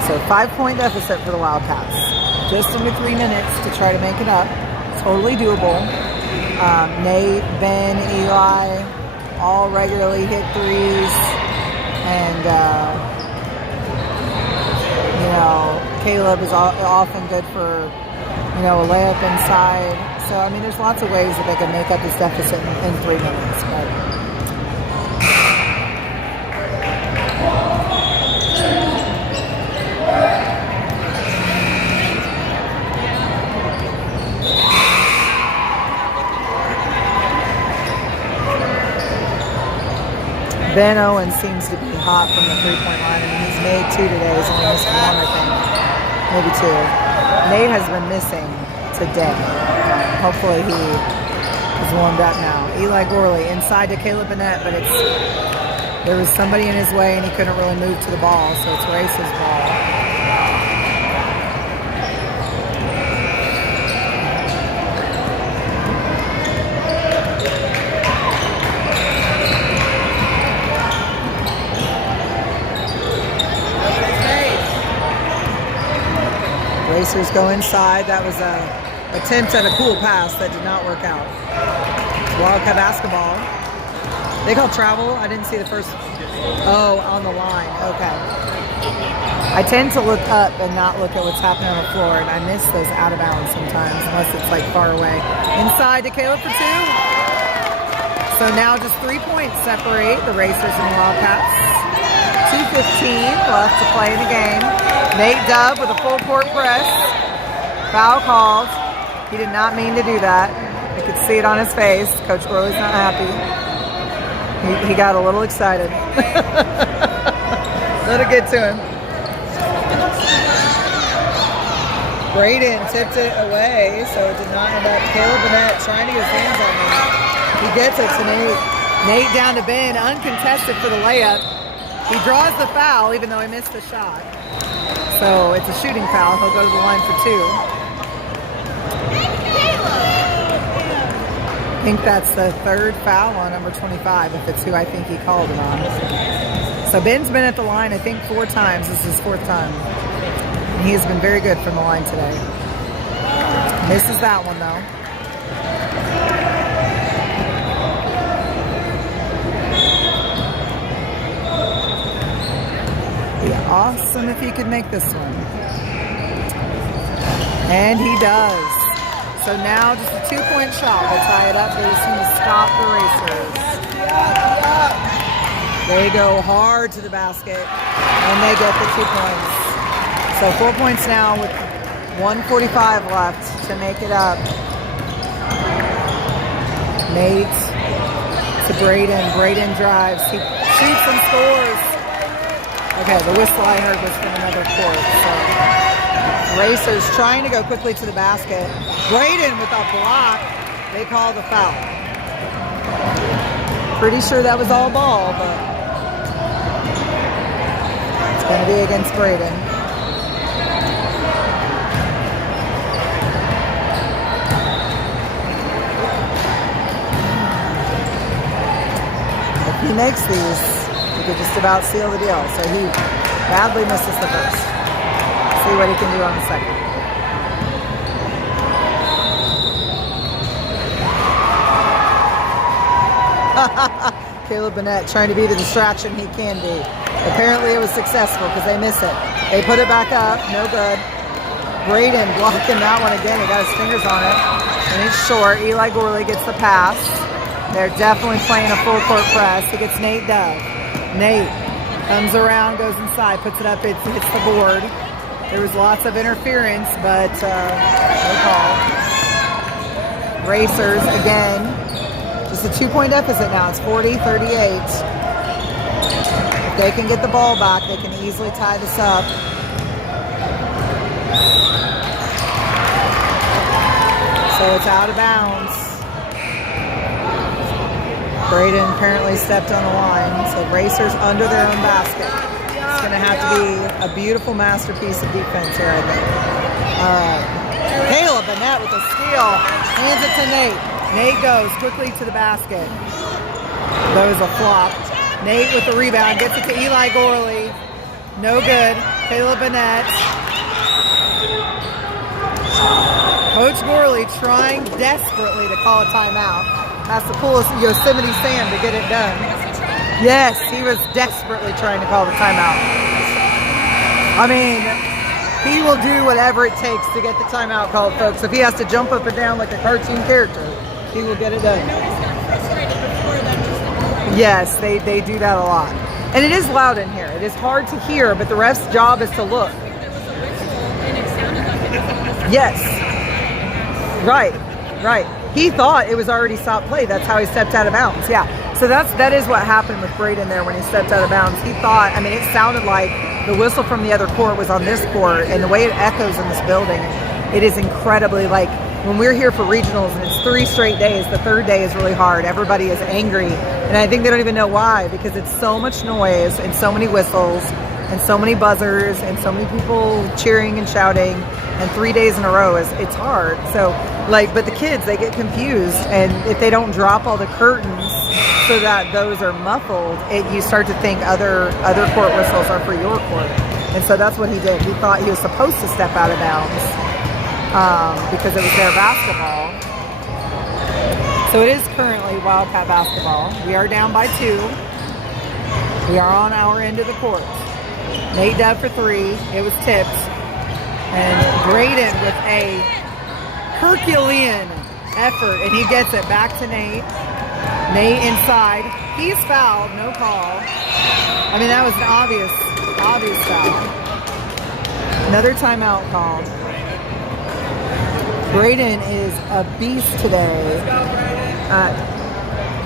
So 5-point deficit for the Wildcats. Just under 3 minutes to try to make it up. Totally doable. Nate, Ben, Eli, all regularly hit threes. And, Caleb is often good for, a layup inside. So, I mean, there's lots of ways that they can make up this deficit in 3 minutes. But Ben Owen seems to be hot from the three-point line. I mean, he's made 2 today. He's only missed 1, I think. Maybe 2. Nate has been missing today. Hopefully he is warmed up now. Eli Gorley inside to Caleb Bennett, but there was somebody in his way and he couldn't really move to the ball, so it's Race's ball. Racers go inside. That was an attempt at a cool pass that did not work out. Wildcat basketball. They call travel. I didn't see the first. Oh, on the line. Okay. I tend to look up and not look at what's happening on the floor, and I miss those out of bounds sometimes, unless it's like far away. Inside to Caleb for 2. So now just 3 points separate the Racers and the Wildcats. 2:15 left to play in the game. Nate Dove with a full court press. Foul called. He did not mean to do that. I could see it on his face. Coach Gorley's not happy. He got a little excited. Let it get to him. Braden tipped it away, so it did not end up. Caleb Bennett trying to get his hands on it. He gets it to Nate. Nate down to Ben, uncontested for the layup. He draws the foul, even though he missed the shot. So it's a shooting foul. He'll go to the line for 2. I think that's the 3rd foul on number 25, if it's who I think he called it on. So Ben's been at the line, I think, 4 times. This is his 4th time. And he has been very good from the line today. Misses that one, though. Awesome if he could make this one. And he does. So now just a 2-point shot will tie it up. They just need to stop the Racers. They go hard to the basket, and they get the 2 points. So 4 points now with 1:45 left to make it up. Nate to Braden. Braden drives. He shoots and scores. Okay, the whistle I heard was from another court. So Racers trying to go quickly to the basket. Braden with a block. They call the foul. Pretty sure that was all ball, but it's going to be against Braden. If he makes these, he could just about seal the deal. So he badly misses the first. See what he can do on the second. Caleb Burnett trying to be the distraction he can be. Apparently it was successful because they miss it. They put it back up, no good. Braden blocking that one again. He got his fingers on it. And it's short. Eli Gorley gets the pass. They're definitely playing a full court press. He gets Nate Dove. Nate comes around, goes inside, puts it up, it hits the board. There was lots of interference, but no call. Racers again. Just a 2-point deficit now. It's 40-38. If they can get the ball back, they can easily tie this up. So it's out of bounds. Braden apparently stepped on the line. So Racers under their own basket. It's going to have to be a beautiful masterpiece of defense here, I think. All right. Caleb Burnett with a steal. Hands it to Nate. Nate goes quickly to the basket. That was a flop. Nate with the rebound. Gets it to Eli Gorley. No good. Caleb Burnett. Coach Gorley trying desperately to call a timeout. Has to pull Yosemite Sam to get it done. Yes, he was desperately trying to call the timeout. I mean, he will do whatever it takes to get the timeout called, folks. If he has to jump up and down like a cartoon character, he will get it done. Yes, they do that a lot. And it is loud in here. It is hard to hear, but the ref's job is to look. Yes. Right. He thought it was already stopped play. That's how he stepped out of bounds. Yeah. So that is what happened with Braden there when he stepped out of bounds. He thought, I mean, it sounded like the whistle from the other court was on this court, and the way it echoes in this building, it is incredibly, like, when we're here for regionals and it's 3 straight days, the third day is really hard. Everybody is angry, and I think they don't even know why, because it's so much noise and so many whistles and so many buzzers and so many people cheering and shouting, and 3 days in a row it's hard. So, like, but the kids, they get confused, and if they don't drop all the curtains so that those are muffled, you start to think other court whistles are for your court. And so that's what he did. He thought he was supposed to step out of bounds because it was their basketball. So it is currently Wildcat basketball. We are down by 2. We are on our end of the court. Nate Dove for 3. It was tipped. And Braden with a Herculean effort, and he gets it back to Nate. Nate inside. He's fouled. No call. I mean, that was an obvious foul. Another timeout called. Braden is a beast today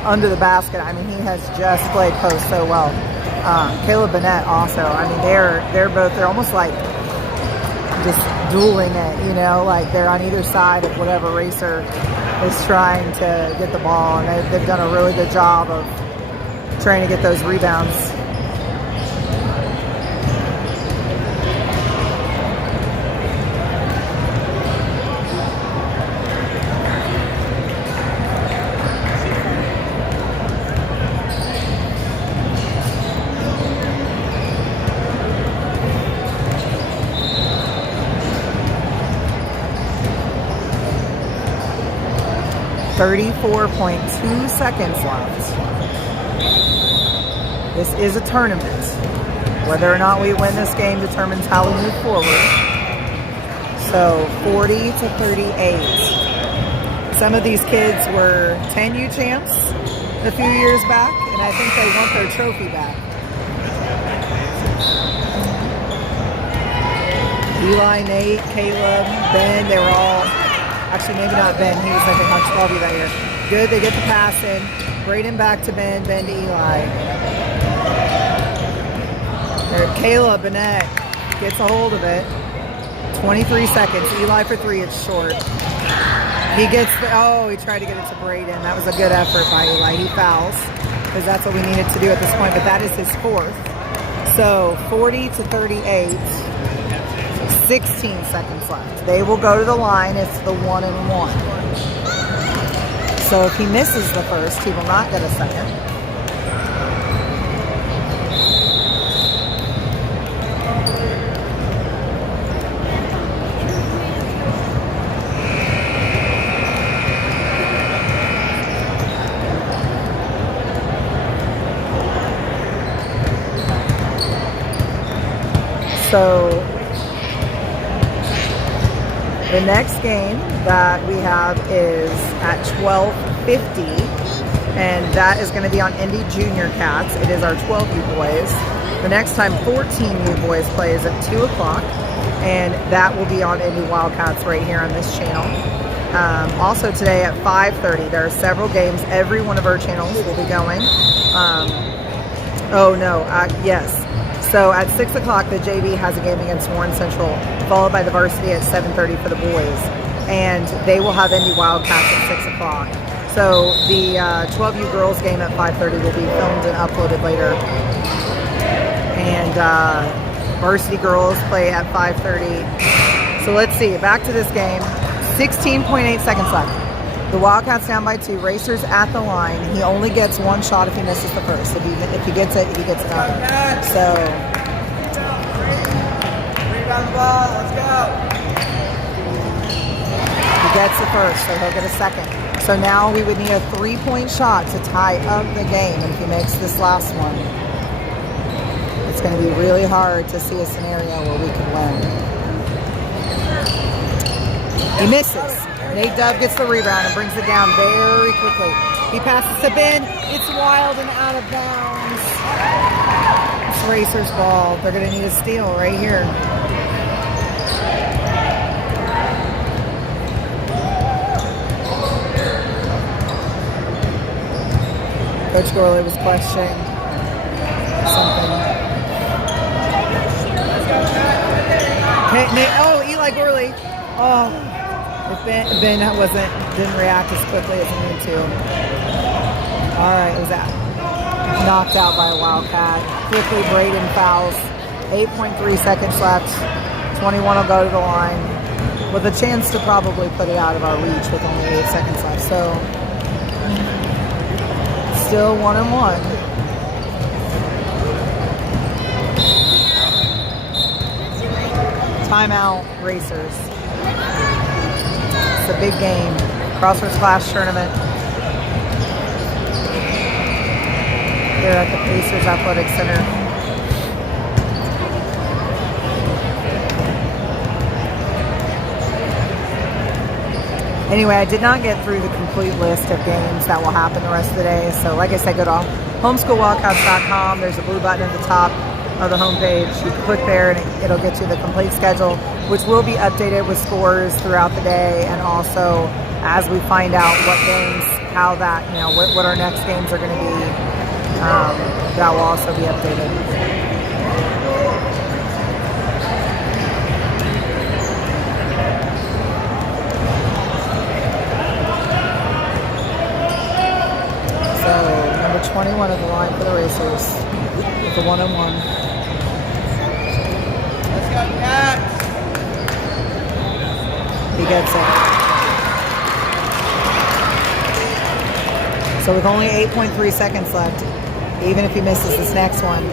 under the basket. I mean, he has just played post so well. Caleb Burnett also. I mean, they're almost like just dueling it, you know, like they're on either side of whatever racer is trying to get the ball, and they've done a really good job of trying to get those rebounds. .2 seconds left. This is a tournament. Whether or not we win this game determines how we move forward. So 40-38. Some of these kids were 10U champs a few years back, and I think they want their trophy back. Eli, Nate, Caleb, Ben, they were all, actually maybe not Ben, he was I think on 12U that year. Good, they get the pass in. Braden back to Ben, Ben to Eli. There, Caleb Bennett gets a hold of it. 23 seconds. Eli for 3, it's short. He gets the, he tried to get it to Braden. That was a good effort by Eli. He fouls because that's what we needed to do at this point, but that is his 4th. So 40-38, 16 seconds left. They will go to the line. It's the 1-and-1. So if he misses the first, he will not get a second. So the next game that we have is at 12:50, and that is going to be on Indy Junior Cats. It is our 12U boys. The next time 14U boys play is at 2 o'clock, and that will be on Indy Wildcats right here on this channel. Also today at 5:30, there are several games. Every one of our channels will be going. Yes. So at 6 o'clock, the JV has a game against Warren Central, followed by the varsity at 7:30 for the boys. And they will have Indy Wildcats at 6 o'clock. So the 12U girls game at 5:30 will be filmed and uploaded later. And varsity girls play at 5:30. So let's see, back to this game. 16.8 seconds left. The Wildcats down by 2. Racers at the line. He only gets one shot if he misses the first. If he gets it, he gets another. So Rebound the ball. Let's go. he gets the first, so he'll get a second. So now we would need a 3-point shot to tie up the game. And if he makes this last one, it's going to be really hard to see a scenario where we could win. He misses. Nate Dove gets the rebound and brings it down very quickly. He passes to Ben. It's wild and out of bounds. It's Racers' ball. They're going to need a steal right here. Coach Gorley was questioning something. Hey, Eli Gorley. If Ben didn't react as quickly as he needed to. All right, it was knocked out by a Wildcat. Quickly, Braden fouls. 8.3 seconds left. 21 will go to the line with a chance to probably put it out of our reach with only 8 seconds left. So, still 1-and-1. Timeout, Racers. It's a big game. Crossroads Clash Tournament here at the Pacers Athletic Center. Anyway, I did not get through the complete list of games that will happen the rest of the day. So like I said, go to homeschoolwildcats.com. There's a blue button at the top of the homepage. You can click there and it'll get you the complete schedule, which will be updated with scores throughout the day, and also as we find out what games, how that, what our next games are going to be, that will also be updated. So number 21 at the line for the Racers with the 1-on-1. Let's go, Cats. He gets it. So with only 8.3 seconds left, even if he misses this next one,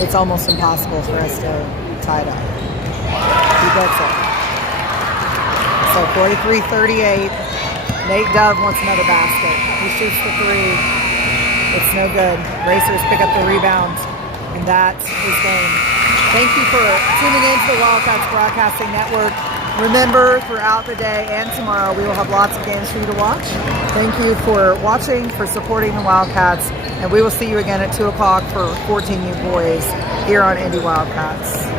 it's almost impossible for us to tie it up. He gets it. So 43-38. Nate Dove wants another basket. He shoots the 3. It's no good. Racers pick up the rebound, and that's his game. Thank you for tuning in to the Wildcats Broadcasting Network. Remember, throughout the day and tomorrow, we will have lots of games for you to watch. Thank you for watching, for supporting the Wildcats, and we will see you again at 2 o'clock for 14U Boys here on Indy Wildcats.